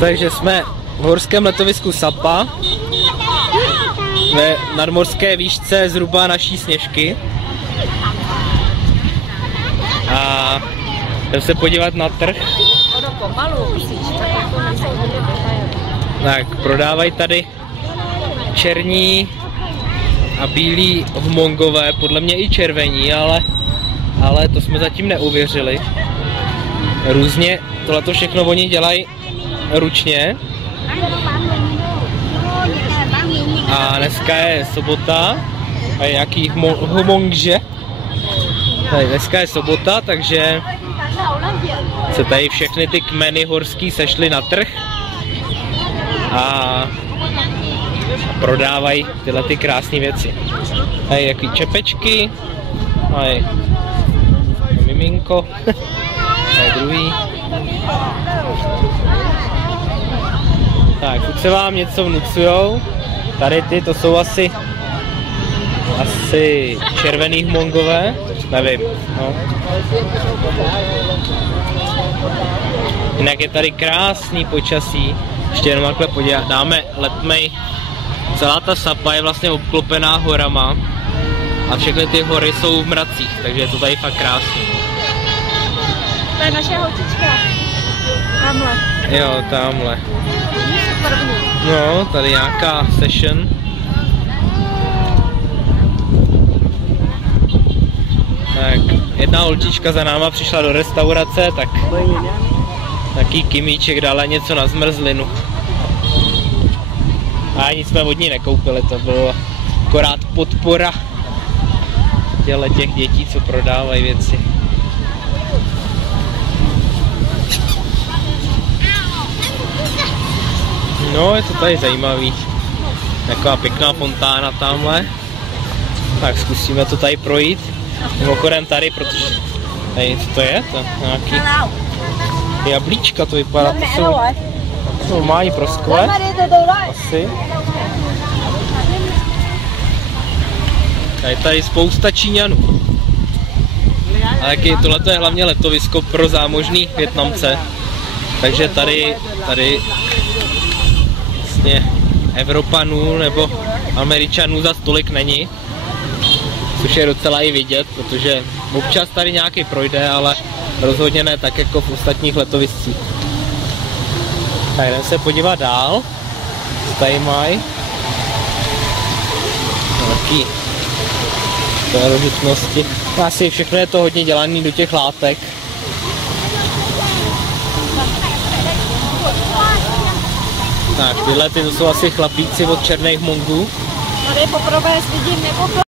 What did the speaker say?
Takže jsme v horském letovisku Sapa ve nadmořské výšce zhruba naší Sněžky. A jdeme se podívat na trh. Tak, prodávají tady černí a bílí hmongové, podle mě i červení, ale to jsme zatím neuvěřili. Různě, tohleto všechno oni dělají ručně. A dneska je sobota a je nějaký hmongže. Tady dneska je sobota, takže se tady všechny ty kmeny horský sešly na trh a prodávají tyhle ty krásné věci. Tady jaký čepečky, tady miminko, tady druhý. Tak, už se vám něco vnucujou. Tady ty, to jsou asi červený hmongové, nevím, no. Jinak je tady krásný počasí, ještě jenom takhle podívat, dáme letmej. Celá ta Sapa je vlastně obklopená horama a všechny ty hory jsou v mracích, takže je to tady fakt krásný. To je naše holčička. Tamhle. Jo, tamhle. No, tady nějaká session. Tak, jedna holčička za náma přišla do restaurace, tak taký kimíček dala něco na zmrzlinu. A nic jsme od ní nekoupili, to bylo akorát podpora těch dětí, co prodávají věci. No, je to tady zajímavý. Taková pěkná fontána tamhle. Tak zkusíme to tady projít. Mimochodem tady, protože tady, co to je? To nějaký jablíčka to vypadá, to jsou normální proskle. Asi. Tady spousta Číňanů. A taky tohleto je hlavně letovisko pro zámožný Vietnamce. Takže tady vlastně Evropanů nebo Američanů za tolik není. Což je docela i vidět, protože občas tady nějaký projde, ale rozhodně ne tak jako v ostatních letoviscích. Tak jdeme se podívat dál. Tady mají nějaký starožitnosti. Asi všechno je to hodně dělané do těch látek. Tak, tyhle to jsou asi chlapíci od černých hmongů. Tady poprvé vidím nebo